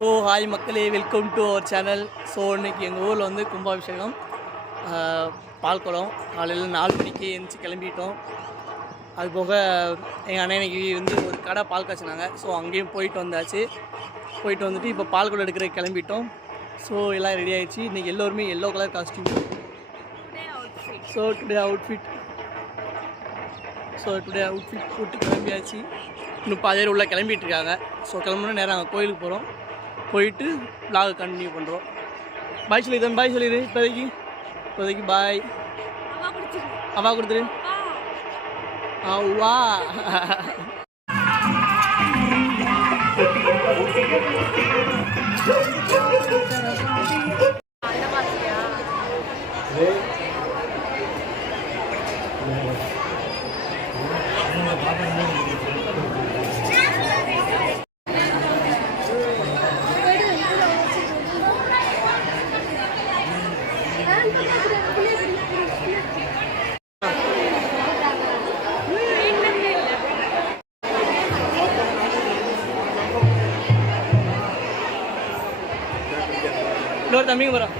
Hi மக்களே, welcome to our channel. So இன்றைக்கி எங்கள் ஊரில் வந்து கும்பாபிஷேகம், பால்குளம். காலையில் 4 மணிக்கு எழுந்துச்சி கிளம்பிட்டோம். அதுபோக எங்கள் அண்ணன் இன்னைக்கு வந்து ஒரு கடை பால் காய்ச்சினாங்க. ஸோ அங்கேயும் போயிட்டு வந்தாச்சு. போயிட்டு வந்துட்டு இப்போ பால்குளம் எடுக்கிற கிளம்பிட்டோம். ஸோ எல்லாம் ரெடி ஆகிடுச்சு. இன்றைக்கி எல்லோருமே yellow colour costume. So today outfit போட்டு கிளம்பியாச்சு. இன்னும் பாதி பேர் உள்ளே கிளம்பிட்டு இருக்காங்க. ஸோ கிளம்புனா நேரம் நாங்கள் கோயிலுக்கு போகிறோம். போயிட்டு vlog கண்டினியூ பண்ணுறோம். பாய் சொல்லிடுறேன். பாய் சொல்லிடு. இப்போதைக்கு பாய். அவா கொடுத்துரு. வா இன்னொரு தம்பிங்க போகிறோம்.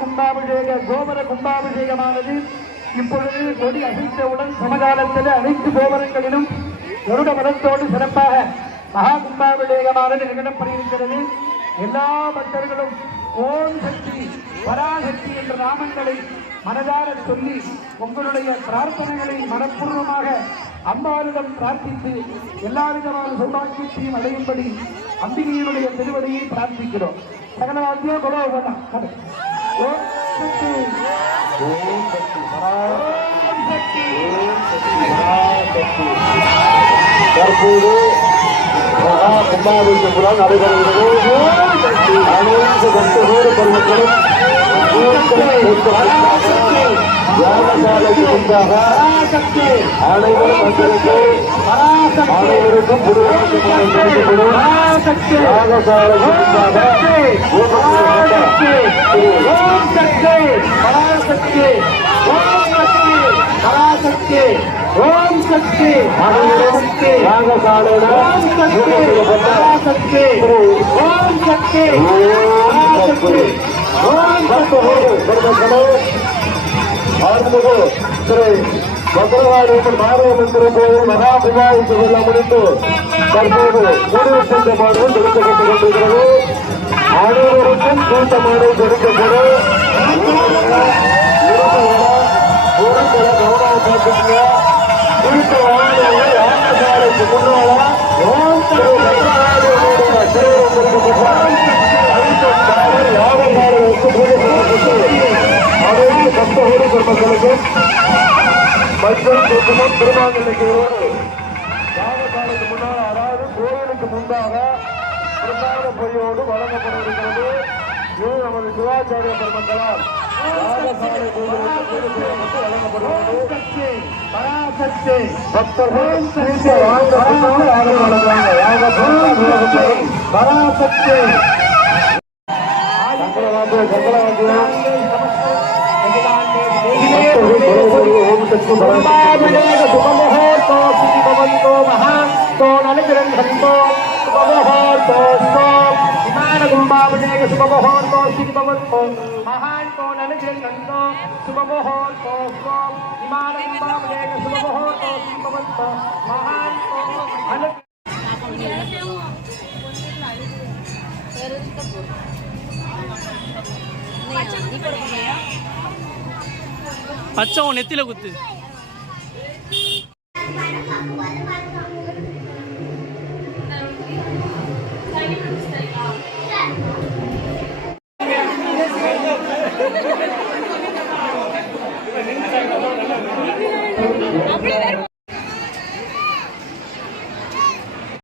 கும்பாபிஷேக கோபுர கும்பாபிஷேகமானது இப்பொழுது கொடி அசைத்தவுடன் சமகாலத்தில் அனைத்து கோபுரங்களிலும் கருட மதத்தோடு சிறப்பாக மகா கும்பாபிஷேகமானது நிகழப்படுகிறது. எல்லா பக்தர்களும் ஓம் சக்தி பராசக்தி என்ற நாமங்களை மனதார சொல்லி உங்களுடைய பிரார்த்தனைகளை மனப்பூர்வமாக அம்பாளிடம் பிரார்த்தித்து எல்லா விதமான சௌபாக்கியத்தையும் அடையும்படி அம்பிகையினுடைய திருவடியை பிரார்த்திக்கிறோம். சகலவாத்தியா கொடோ தற்போது மகா கும்பாபிஷேகம் நடைபெறுகிறது. அனைத்து பக்தர்களோடு பெருமக்களும் யாகசாலைக்கு முன்பாக அனைவரும் வந்திருந்து அனைவருக்கும் யாகசாலைக்கு பத்திரவாடியில் மாரியம்மன் திருக்கோயில் மகா கும்பாபிஷேகம் கொள்ள முடித்து தற்போது முடிவு சென்றமானது தெரிவிக்கப்பட்டுக் கொண்டிருக்கிறது. அனைவருக்கும் கூட்டமானது தெரிவிக்கப்படும். கவனம் பார்த்துங்க. குறித்த வாகனங்கள் யாகசாலைக்கு முன்னால யாகசாலைக்கு பூஜை செய்யப்பட்டு அனைத்து பக்தகோடி பெருமக்களுக்கும் மற்றும் குடும்பம் திருமாங்கல்யத்தோடு யாகசாலைக்கு முன்னால், அதாவது கோயிலுக்கு முன்பாக பிரசாத பொய்யோடு வழங்கப்பட இருக்கிறது. இது நமது சிவாச்சாரிய பெருமக்களால் யாகசாலை கோயிலுக்கு பூஜை செய்யப்பட்டு வழங்கப்படுகிறது. பக்தர்கள் பச்சை நெத்தில குத்து.